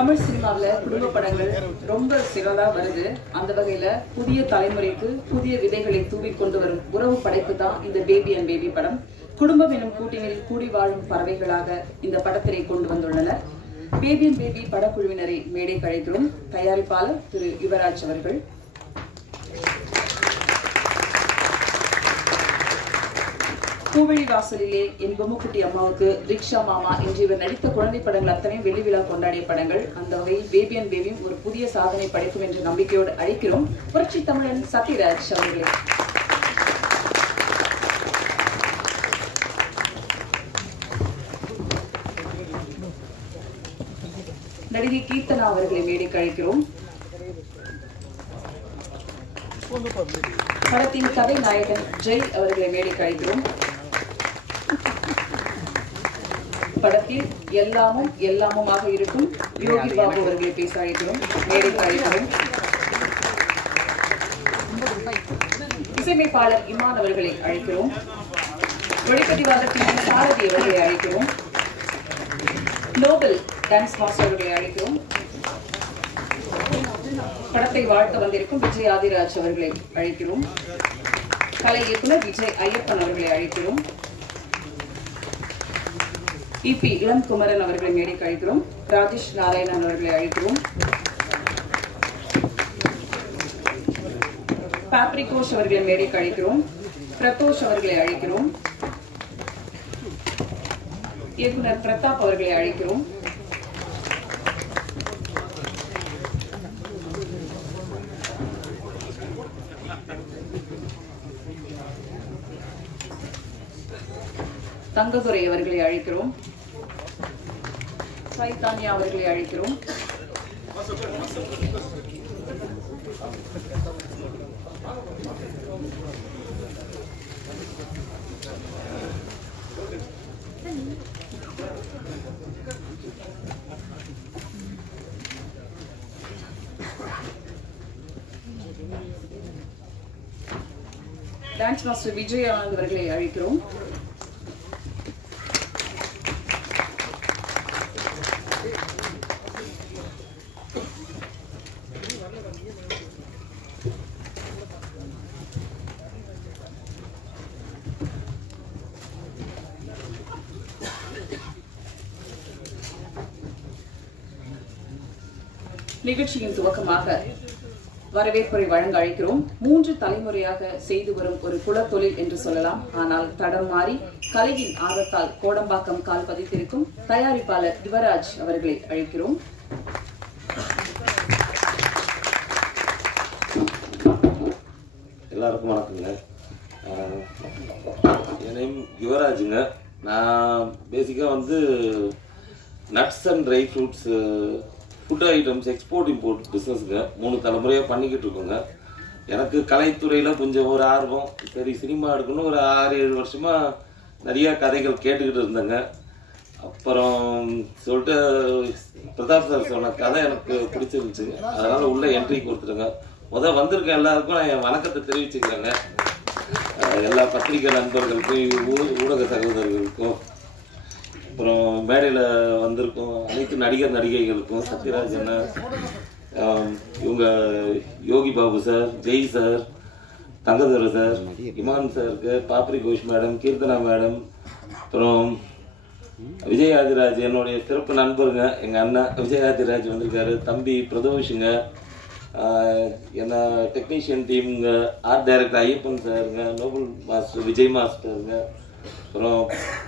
தமிழ் சினிமாவில் குடும்ப படங்கள் ரொம்ப சிறந்தா வருது. அந்த வகையில புதிய தலைமுறைக்கு புதிய விதைகளை தூவி கொண்டு வரும் உறவு படைப்பு தான் இந்த பேபி அண்ட் பேபி படம். குடும்பம் எனும் கூட்டினில் கூடி வாழும் பறவைகளாக இந்த படத்தினை கொண்டு வந்துள்ளனர். பேபி அண்ட் பேபி படக்குழுவினரை மேடை கழைக்கிறோம். தயாரிப்பாளர் திரு யுவராஜ் அவர்கள். பூவழி வாசலிலே என் பொம்முக்குட்டி அம்மாவுக்கு ரிக்ஷா மாமா என்று இவர் நடித்த குழந்தை படங்கள் அத்தனையும் வெள்ளி விழா கொண்டாடிய படங்கள். அந்த வகையில் பேபி அண்ட் பேபியும் ஒரு புதிய சாதனை படைக்கும் என்ற நம்பிக்கையோடு அழைக்கிறோம் புரட்சி தமிழன் சத்யராஜ் அவர்களே. நடிகை கீர்த்தனா அவர்களை மேடைக்கு அழைக்கிறோம். படத்தின் கதை நாயகன் ஜெய் அவர்களை மேடைக்கு அழைக்கிறோம். படத்தில் எல்லாமும் எல்லாமுமாக இருக்கும் யோகி பாபு அவர்களை பேச அழைக்கிறோம். மேடைக்கு அழைக்கிறோம். இசையமைப்பாளர் இமான் அவர்களை அழைக்கிறோம். ஒளிப்பதிவாளர் சாரதி அவர்களை அழைக்கிறோம். நோபல் டான்ஸ் மாஸ்டர் அவர்களை அழைக்கிறோம். படத்தை வாழ்த்த வந்திருக்கும் விஜய் ஆதிராஜ் அவர்களை அழைக்கிறோம். கலை இயக்குனர் விஜய் ஐயப்பன் அவர்களை அழைக்கிறோம். இபி இளம் குமரன் அவர்களை மேடைக்கு அழைக்கிறோம். ராஜேஷ் நாராயணன் அவர்களை அழைக்கிறோம். பாப்ரிகோஷ் அவர்களை மேடைக்கு அழைக்கிறோம். பிரதோஷ் அவர்களை அழைக்கிறோம். இயக்குனர் பிரதாப் அவர்களை அழைக்கிறோம். தங்கதுரை அவர்களை அழைக்கிறோம். சைதானியா அவர்களை அழைக்கிறோம். டான்ஸ் மாஸ்டர் விஜய் ஆனந்த் அவர்களை அழைக்கிறோம். நிகழ்ச்சியின் துவக்கமாக வரவேற்புரை வழங்க அழைக்கிறோம். 3 தலைமுறையாக செய்து வரும் ஒரு குலத்தொழில் என்று சொல்லலாம். ஆனால் தடம் மாறி கலையின் ஆர்வத்தால் கோடம்பாக்கம் கால் பதித்திருக்கும் தயாரிப்பாளர் யுவராஜ் அவர்களை அழைக்கிறோம். எல்லாருக்கும் வணக்கங்க. என் நேம் யுவராஜுங்க. நான் பேசிக்காக nuts and dry fruits food items export import பிஸ்னஸுங்க 3 தலைமுறையாக பண்ணிக்கிட்டு இருக்கோங்க. எனக்கு கலைத்துறையில் கொஞ்சம் ஒரு ஆர்வம். சரி, சினிமா எடுக்கணும். ஒரு 6-7 வருஷமாக நிறையா கதைகள் கேட்டுக்கிட்டு இருந்தேங்க. அப்புறம் சொல்லிட்டு பிரதாப் சார் சொன்ன கதை எனக்கு பிடிச்சிருந்துச்சுங்க. அதனால் உள்ளே என்ட்ரி கொடுத்துருங்க. வந்திருக்க எல்லாருக்கும் நான் என் வணக்கத்தை தெரிவிச்சுக்கிறேங்க. எல்லா பத்திரிகை நண்பர்களுக்கும் ஊடக சகோதரர்களுக்கும் அப்புறம் மேடையில் வந்திருக்கும் அனைத்து நடிகர் நடிகைகளுக்கும் சத்யராஜ் அண்ணா, இவங்க Yogi Babu sir, Jai sir, Thangadurai sir, Imman சாருக்கு, பாப்ரிகோஷ் மேடம், கீர்த்தனா மேடம், அப்புறம் விஜய் ஆதிராஜ் என்னுடைய சிறப்பு நண்பருங்க. எங்கள் அண்ணன் விஜய் ஆதிராஜ் வந்திருக்காரு. தம்பி பிரதோஷுங்க, என்ன டெக்னீஷியன் டீமுங்க, ஆர்ட் டைரக்டர் ஐயப்பன் சாருங்க, நோபல் மாஸ்டர் விஜய் மாஸ்டருங்க, அப்புறம்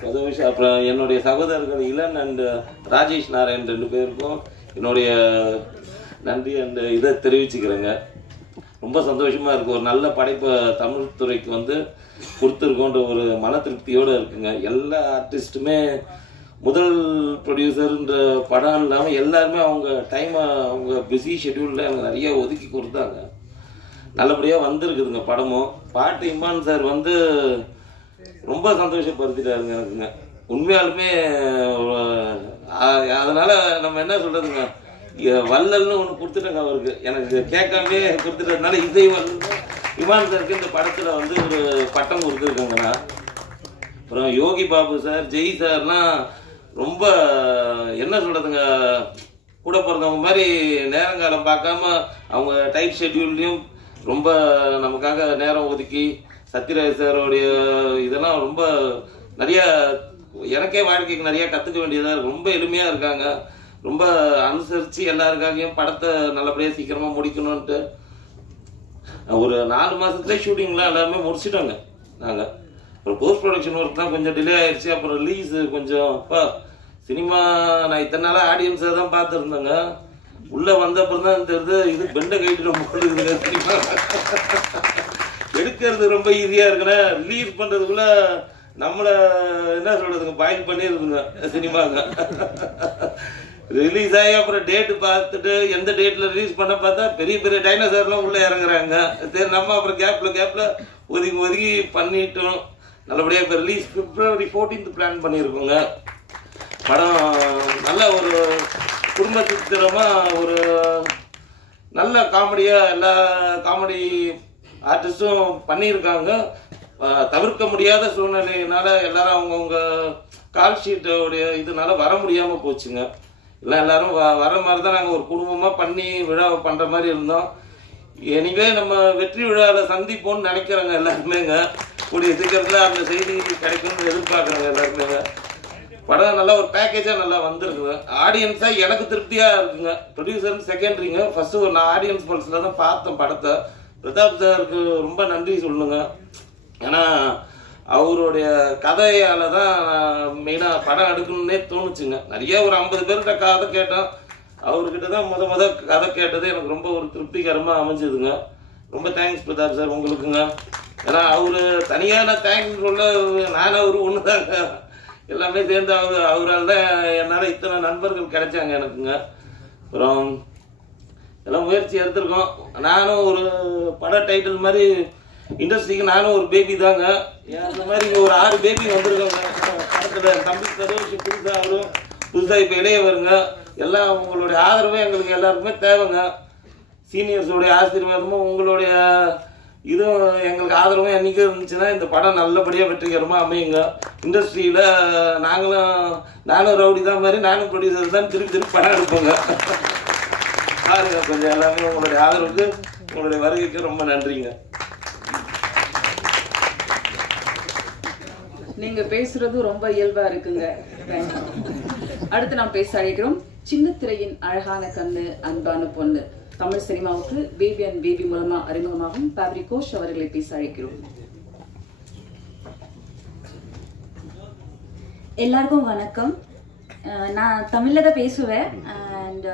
பிரதோஷ், அப்புறம் என்னுடைய சகோதரர்கள் இளன் அண்ட் ராஜேஷ் நாராயண் 2 பேருக்கும் என்னுடைய நன்றி அண்ட் இதை தெரிவிச்சுக்கிறேங்க. ரொம்ப சந்தோஷமாக இருக்குது. ஒரு நல்ல படைப்பை தமிழ் துறைக்கு கொடுத்துருக்கோன்ற ஒரு மன திருப்தியோடு இருக்குங்க. எல்லா ஆர்டிஸ்ட்டுமே முதல் ப்ரொடியூசர்ன்ற படம் இல்லாமல் எல்லாருமே அவங்க டைமை அவங்க பிஸி ஷெட்யூலில் அவங்க நிறைய ஒதுக்கி கொடுத்தாங்க. நல்லபடியாக வந்திருக்குதுங்க படமும். பாட்டு இமான் சார் ரொம்ப சந்தோஷப்படுத்திட்டாருங்க எனக்குங்க. உண்மையாலுமே அதனால் நம்ம என்ன சொல்கிறதுங்க, வள்ளல்னு ஒன்று கொடுத்துட்டேங்க அவருக்கு. எனக்கு கேட்காமே கொடுத்துட்டதுனால இசை வள்ளல் இமான் சாருக்கு இந்த படத்தில் ஒரு பட்டம் கொடுத்துருக்கேங்கண்ணா. அப்புறம் யோகி பாபு சார், ஜெய் சார்லாம் ரொம்ப என்ன சொல்கிறதுங்க, கூட பிறந்தவங்க மாதிரி நேரங்காலம் பார்க்காம அவங்க டைட் ஷெட்யூல்லையும் ரொம்ப நமக்காக நேரம் ஒதுக்கி சத்யராஜ் சாரோடைய இதெல்லாம் ரொம்ப நிறைய எனக்கே வாழ்க்கைக்கு நிறைய கற்றுக்க வேண்டியதாக இருக்கு. ரொம்ப எளிமையாக இருக்காங்க. ரொம்ப அனுசரித்து எல்லாருக்காகவும் படத்தை நல்லபடியாக சீக்கிரமாக முடிக்கணும்ன்ட்டு ஒரு 4 மாதத்துலேயே ஷூட்டிங்லாம் எல்லாருமே முடிச்சிட்டோங்க நாங்கள். அப்புறம் போஸ்ட் ப்ரொடக்ஷன் ஒர்க் தான் கொஞ்சம் டிலே ஆயிடுச்சு. அப்புறம் ரிலீஸ் கொஞ்சம் சினிமா நான் இத்தனை நாளாக ஆடியன்ஸை தான் பார்த்துருந்தேங்க. உள்ளே வந்தப்பறம் தான் தெரியுது இது பெண்டை கைட்டு ரொம்ப கொடுக்குதுங்க. சினிமா எடுக்கிறது ரொம்ப ஈஸியாக இருக்குன்னா ரிலீஸ் பண்ணுறதுக்குள்ள நம்மளை என்ன சொல்கிறதுங்க பாயில் பண்ணிடுதுங்க சினிமாங்க. ரிலீஸ் ஆகி அப்புறம் டேட்டு பார்த்துட்டு எந்த டேட்டில் ரிலீஸ் பண்ண பார்த்தா பெரிய பெரிய டைனோசர்லாம் உள்ளே இறங்குறாங்க. சரி நம்ம அப்புறம் கேப்பில் ஒதுங்கி பண்ணிட்டோம். நல்லபடியாக இப்போ ரிலீஸ் February 14th பிளான் பண்ணியிருக்கோங்க. படம் நல்ல ஒரு குடும்ப சித்திரமாக ஒரு நல்ல காமெடியாக எல்லா காமெடி ஆர்டிஸ்டும் பண்ணியிருக்காங்க. தவிர்க்க முடியாத சூழ்நிலையினால எல்லாரும் அவங்கவுங்க கால் ஷீட்டோடைய இதனால வர முடியாமல் போச்சுங்க. இல்லை எல்லாரும் வர மாதிரி தான் நாங்கள் ஒரு குடும்பமாக பண்ணி விழாவை பண்ணுற மாதிரி இருந்தோம். எனிவே நம்ம வெற்றி விழாவில் சந்திப்போம்னு நினைக்கிறோங்க எல்லாருமேங்க. கூடிய சீக்கிரத்தில் அந்த செய்தி கிடைக்கும்னு எதிர்பார்க்குறோங்க எல்லாருமேங்க. படம் நல்லா ஒரு பேக்கேஜாக நல்லா வந்திருக்குங்க. ஆடியன்ஸாக எனக்கு திருப்தியாக இருக்குங்க. ப்ரொடியூசர் செகண்டரிங்க. ஃபஸ்ட்டு ஒரு நான் ஆடியன்ஸ் பல்ஸில் தான் பார்த்தேன் படத்தை. பிரதாப் சாருக்கு ரொம்ப நன்றி சொல்லுங்க. ஏன்னா அவருடைய கதையால் தான் மெயினாக படம் எடுக்கணுன்னே தோணுச்சுங்க. நிறைய ஒரு 50 பேர்கிட்ட கதை கேட்டோம். அவர்கிட்ட தான் முத கதை கேட்டது எனக்கு ரொம்ப ஒரு திருப்திகரமாக அமைஞ்சதுங்க. ரொம்ப தேங்க்ஸ் பிரதாப் சார் உங்களுக்குங்க. ஏன்னா அவர் தனியாக நான் தேங்க்ஸ் சொல்ல நானும் அவரு ஒன்று தாங்க. எல்லாமே சேர்ந்து அவரால் தான் என்னால் இத்தனை நண்பர்கள் கிடைச்சாங்க எனக்குங்க. அப்புறம் எல்லாம் முயற்சி எடுத்திருக்கோம். நானும் ஒரு பட டைட்டில் மாதிரி இண்டஸ்ட்ரிக்கு நானும் ஒரு பேபி தாங்க. அந்த மாதிரி இங்கே ஒரு 6 பேபி வந்திருக்காங்க படத்தில். தம்பி சதோஷ் புதுசாக அவரும் புதுசாக இப்போ இளைய வருங்க. எல்லாம் உங்களுடைய ஆதரவும் எங்களுக்கு எல்லாருக்குமே தேவைங்க. சீனியர்ஸோடைய ஆசீர்வாதமும் உங்களுடைய இதுவும் எங்களுக்கு ஆதரவும் என்றைக்கும் இருந்துச்சுன்னா இந்த படம் நல்லபடியாக வெற்றிகரமாக அமையுங்க. இண்டஸ்ட்ரியில் நானும் ரவுடி தான் மாதிரி நானும் ப்ரொடியூசர் தான் திருப்பி படம் எடுப்போங்க. பாருங்க கொஞ்சம் எல்லாமே உங்களுடைய ஆதரவுக்கு உங்களுடைய வருகைக்கு ரொம்ப நன்றிங்க. நீங்க பேசுறது ரொம்ப இயல்பா இருக்குங்க. அடுத்து நாம் பேச அழைக்கிறோம் சின்ன திரையின் அழகான கண்ணு அன்பான பொண்ணு தமிழ் சினிமாவுக்கு பேபி அண்ட் பேபி மூலமா அறிமுகமாகும் பாப்ரி கோஷ் அவர்களை பேச அழைக்கிறோம். எல்லாருக்கும் வணக்கம். நான் தமிழ்ல தான் பேசுவேன். அண்ட்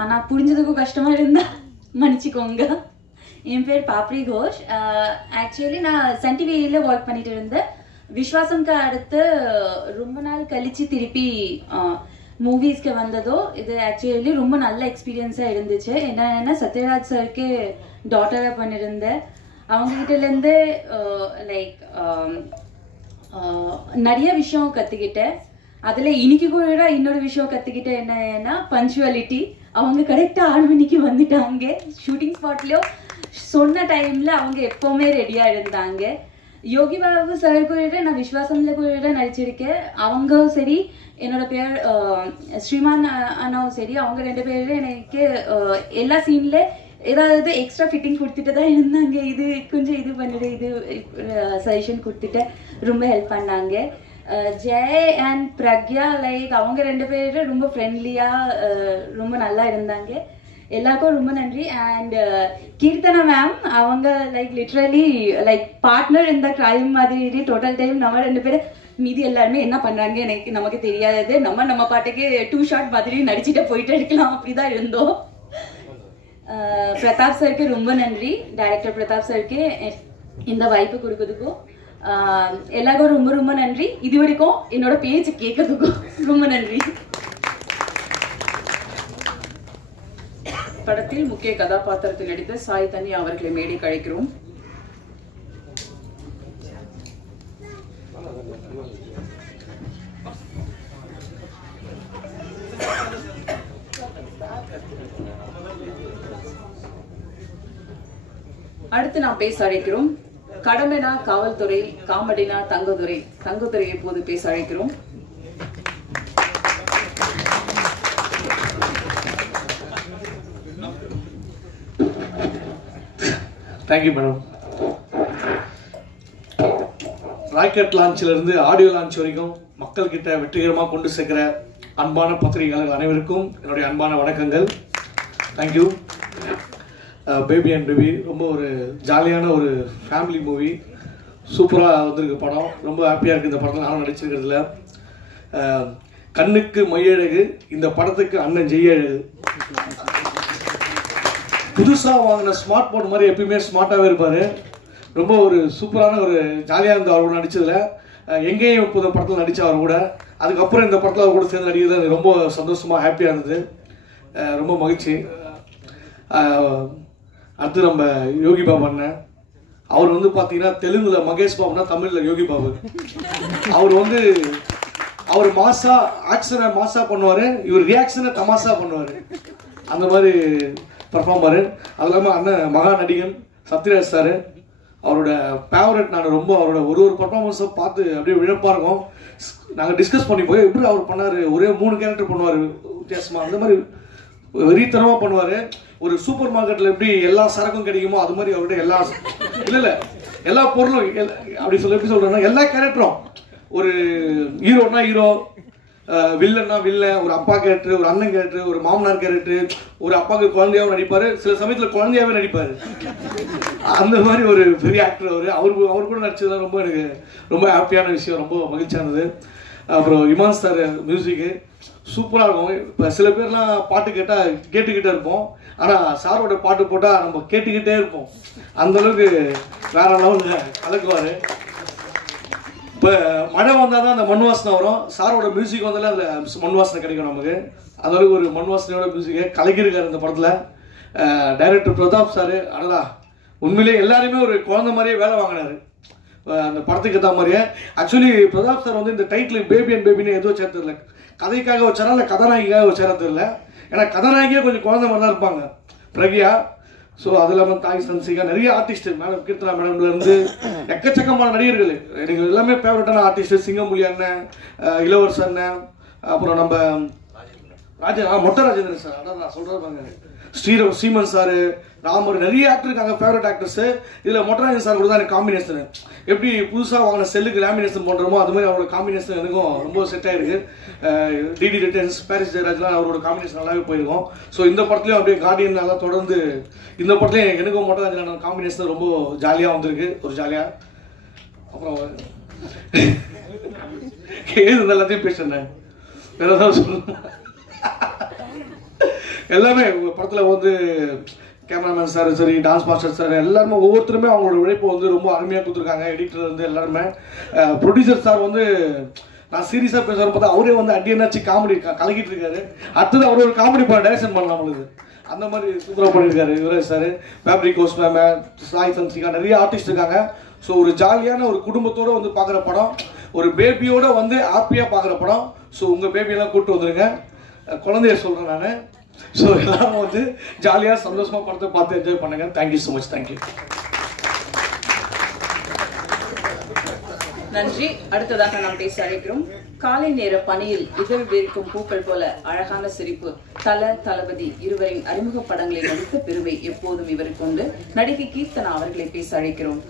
ஆனா புரிஞ்சதுக்கும் கஷ்டமா இருந்தா மன்னிச்சுக்கோங்க. என் பேர் பாப்ரி கோஷ். ஆக்சுவலி நான் சன் டிவியில ஒர்க் பண்ணிட்டு இருந்தேன். விஸ்வாசம்க்கு அடுத்து ரொம்ப நாள் கழிச்சு திருப்பி மூவிஸ்க்கு வந்ததோ இது ஆக்சுவலி ரொம்ப நல்ல எக்ஸ்பீரியன்ஸா இருந்துச்சு. என்னன்னா சத்யராஜ் சாருக்கு டாட்டரா பண்ணிருந்தேன். அவங்க கிட்ட இருந்து லைக் நிறைய விஷயம் கத்துக்கிட்டேன். அதுல இன்னைக்கு கூட இன்னொரு விஷயம் கத்துக்கிட்டேன். என்னன்னா பஞ்சுவாலிட்டி. அவங்க கரெக்டா 6 மணிக்கு வந்துட்டாங்க. ஷூட்டிங் ஸ்பாட்லயோ சொன்ன டைம்ல அவங்க எப்பவுமே ரெடியா இருந்தாங்க. யோகி பாபு சார் கூட நான் விஸ்வாசம்ல கூட நடிச்சிருக்கேன். அவங்க சரி என்னோட பேர் ஸ்ரீமான் அண்ணாவும் சரி அவங்க 2 பேரும் எனக்கு எல்லா சீன்ல ஏதாவது எக்ஸ்ட்ரா ஃபிட்டிங் கொடுத்துட்டு தான் இருந்தாங்க. இது கொஞ்சம் இது பண்ணிட்டு இது சஜஷன் கொடுத்துட்டு ரொம்ப ஹெல்ப் பண்ணாங்க. ஜெய் அண்ட் பிரக்யா லைக் அவங்க 2 பேரும் ரொம்ப ஃப்ரெண்ட்லியா ரொம்ப நல்லா இருந்தாங்க. எல்லாருக்கும் ரொம்ப நன்றி. அண்ட் கீர்த்தனா மேம் அவங்க லைக் லிட்ரலி லைக் பார்ட்னர் இந்த கிரைம் மாதிரி டோட்டல் டைம் நம்ம 2 பேரும் மீதி எல்லாருமே என்ன பண்றாங்க நமக்கு தெரியாது. நம்ம பாட்டுக்கு 2 ஷாட் மாதிரி நடிச்சுட்டு போயிட்டு இருக்கலாம் அப்படிதான் இருந்தோம். பிரதாப் சாருக்கு ரொம்ப நன்றி. டைரக்டர் பிரதாப் சாருக்கு இந்த வாய்ப்பு கொடுக்கறதுக்கும் எல்லாருக்கும் ரொம்ப ரொம்ப நன்றி. இது வரைக்கும் என்னோட பேச்சு கேட்கறதுக்கும் ரொம்ப நன்றி. படத்தில் முக்கிய கதாபாத்திரத்தில் நடித்த சாய் தன்யா அவர்களை மேடைக்கு அழைக்கிறோம். அடுத்து நாம் பேச அழைக்கிறோம் கடமைனா காவல்துறை, காமெடினா தங்கதுரை இப்போது பேச அழைக்கிறோம். Thank you madam. ராக்கெட் லான்ச்சிலிருந்து ஆடியோ லான்ச் வரைக்கும் மக்கள்கிட்ட வெற்றிகரமாக கொண்டு சேர்க்கிற அன்பான பத்திரிகையாளர்கள் அனைவருக்கும் என்னுடைய அன்பான வணக்கங்கள். தேங்க்யூ. பேபி அண்ட் பேபி ரொம்ப ஒரு ஜாலியான ஒரு ஃபேமிலி மூவி, சூப்பராக வந்திருக்கு படம். ரொம்ப ஹாப்பியாக இருக்குது இந்த படத்தில் நானும் நடிச்சிருக்கிறதுல. கண்ணுக்கு மையழகு, இந்த படத்துக்கு அண்ணன் ஜெய்யழகு. புதுசாக வாங்கின ஸ்மார்ட் போன் மாதிரி எப்பயுமே ஸ்மார்ட்டாகவே இருப்பார். ரொம்ப ஒரு சூப்பரான ஒரு ஜாலியாக இருந்த அவர் நடித்ததில். எங்கேயும் இப்போ இந்த படத்தில் நடித்த அவர் கூட, அதுக்கப்புறம் இந்த படத்தில் அவர் கூட சேர்ந்து நடிக்கிறது ரொம்ப சந்தோஷமாக ஹாப்பியாக இருந்தது. ரொம்ப மகிழ்ச்சி. அடுத்து நம்ம யோகி பாபு அண்ணன், அவர் வந்து பார்த்தீங்கன்னா தெலுங்குல மகேஷ் பாபுனா தமிழில் யோகி பாபு. அவர் மாசா ஆக்ஷனை மாசா பண்ணுவார், இவர் ரியாக்ஷனை தமாசா பண்ணுவார். அந்த மாதிரி பர்ஃபார்மரு. அது இல்லாமல் அண்ணன் மகா நடிகன் சத்யராஜ் சார், அவரோட ஃபேவரட். நான் ரொம்ப அவரோட ஒரு பர்ஃபார்மன்ஸும் பார்த்து அப்படியே விழப்பாக இருக்கும். நாங்கள் டிஸ்கஸ் பண்ணி போய் எப்படி அவர் பண்ணார், ஒரே 3 கேரக்டர் பண்ணுவார் வித்தியாசமாக. அந்த மாதிரி வெறித்தனமாக பண்ணுவார். ஒரு சூப்பர் மார்க்கெட்டில் எப்படி எல்லா சரக்கும் கிடைக்குமோ அது மாதிரி அவர்கிட்ட எல்லா பொருளும் அப்படி எப்படி சொல்கிறேன்னா எல்லா கேரக்டரும், ஒரு ஹீரோனா ஹீரோ, வில்லன்னா வில்லன், ஒரு அப்பா கேரக்டர், ஒரு அண்ணன் கேரக்டர், ஒரு மாமனார் கேரக்டர், ஒரு அப்பாவுக்கு குழந்தையாகவும் நடிப்பார், சில சமயத்தில் குழந்தையாகவே நடிப்பார். அந்த மாதிரி ஒரு பெரிய ஆக்டர் அவர் கூட நடிச்சதுலாம் ரொம்ப எனக்கு ரொம்ப ஹாப்பியான விஷயம், ரொம்ப மகிழ்ச்சியானது. அப்புறம் இமான் சார் மியூசிக்கு சூப்பராக இருக்கும். இப்போ சில பேர்லாம் பாட்டு கேட்டுக்கிட்டே இருப்போம், ஆனால் சாரோட பாட்டு போட்டால் நம்ம கேட்டுக்கிட்டே இருப்போம். அந்தளவுக்கு வேற லெவலில் கலக்குவார். இப்போ மழை வந்தால் தான் அந்த மண் வாசனை வரும். சாரோட மியூசிக் வந்தாலே அதில் மண் வாசனை கிடைக்கும் நமக்கு. அதளவுக்கு ஒரு மண் வாசனையோட மியூசிக்கை கலக்கியிருக்காரு இந்த படத்தில். டைரக்டர் பிரதாப் சார், அடடா உண்மையிலே எல்லாருமே ஒரு குழந்தை மாதிரியே வேலை வாங்கினார் அந்த படத்துக்கு ஏற்ற மாதிரியே. ஆக்சுவலி பிரதாப் சார் வந்து இந்த டைட்டில் பேபி அண்ட் பேபின்னு எதுவும் சேர்த்ததில்லை, கதைக்காக வச்சாரா இல்லை கதாநாயகிக்காக வச்சாரது இல்லை. ஏன்னா கதாநாயகியே கொஞ்சம் குழந்தை மாதிரி தான் இருப்பாங்க, பிரக்யா. ஸோ அது இல்லாமல் தாய் சன்சிகா, நிறைய ஆர்டிஸ்ட், மேடம் கீர்த்தனா மேடம்லேருந்து எக்கச்சக்கமான நடிகர்கள், எனக்கு எல்லாமே ஃபேவரட்டான ஆர்டிஸ்ட். சிங்கமொழி அண்ணன், இளவரசன் அண்ணன், அப்புறம் நம்ம மொட்டை ராஜேந்திரன் சார், அதான் நான் சொல்கிறது பாருங்க, ஸ்ரீமன் சார், ராமர், நிறைய ஆக்டர் இருக்காங்க ஃபேவரட் ஆக்டர்ஸு. இதில் மொட்டராஜன் சார் கூட தான் எனக்கு காம்பினேஷன். எப்படி புதுசாக வாங்கின செல்லுக்கு லேமினேஷன் பண்ணுறோமோ அது மாதிரி அவரோட காம்பினேஷன் எனக்கும் ரொம்ப செட் ஆகிருக்கு. டிடி ரிட்டர்ன்ஸ், பாரிஸ் ஜெயராஜ்லாம் அவரோட காம்பினேஷன் நல்லாவே போயிருக்கும். ஸோ இந்த படத்துலையும் அப்படியே கார்டியன் நல்லா தொடர்ந்து இந்த படத்துலையும் எனக்கும் மொட்டராஜன் காம்பினேஷன் ரொம்ப ஜாலியாக வந்திருக்கு, ஒரு ஜாலியாக. அப்புறம் ஏது எல்லாத்தையும் பேசுறேன், வேற ஏதாவது சொல்லணும். எல்லாமே படத்தில் வந்து கேமராமேன் சார் சரி, டான்ஸ் மாஸ்டர் சார், எல்லாருமே ஒவ்வொருத்தருமே அவங்களோட உழைப்பு வந்து ரொம்ப அருமையாக கொடுத்துருக்காங்க. எடிட்டர் வந்து எல்லாருமே. ப்ரொடியூசர் சார் வந்து நான் சீரியஸாக பேசுகிறேன் பார்த்தா அவரே வந்து அடியனாச்சு காமெடி கலக்கிட்டு இருக்காரு. அடுத்தது அவர் ஒரு காமெடி பண்ண டைரக்ஷன் பண்ணலாம் நம்மளுக்கு, அந்த மாதிரி சூப்பராக பண்ணியிருக்காரு யுவராஜ் சார். ஃபேப்ரிக் கோஸ்மேம், சாய் சன்சிகா, நிறைய ஆர்டிஸ்ட் இருக்காங்க. ஸோ ஒரு ஜாலியான ஒரு குடும்பத்தோடு வந்து பார்க்குற படம், ஒரு பேபியோட வந்து ஹாப்பியாக பார்க்குற படம். ஸோ உங்கள் பேபியெல்லாம் கூப்பிட்டு வந்துடுங்க, குழந்தைய சொல்கிறேன் நான். ஸோ எல்லாரும் வந்து ஜாலியாக சந்தோஷமாக படத்தை பார்த்து என்ஜாய் பண்ணுங்க. Thank you so much. தேங்க்யூ. நன்றி. அடுத்ததாக நாம் பேச அழைக்கிறோம். காலை நேர பணியில் இதழ் விரிக்கும் பூக்கள் போல அழகான சிரிப்பு, தளபதி இருவரின் அறிமுக படங்களை நடித்த பெருமை எப்போதும் இவருக்கு உண்டு. நடிகை கீர்த்தனா அவர்களை பேச அழைக்கிறோம்.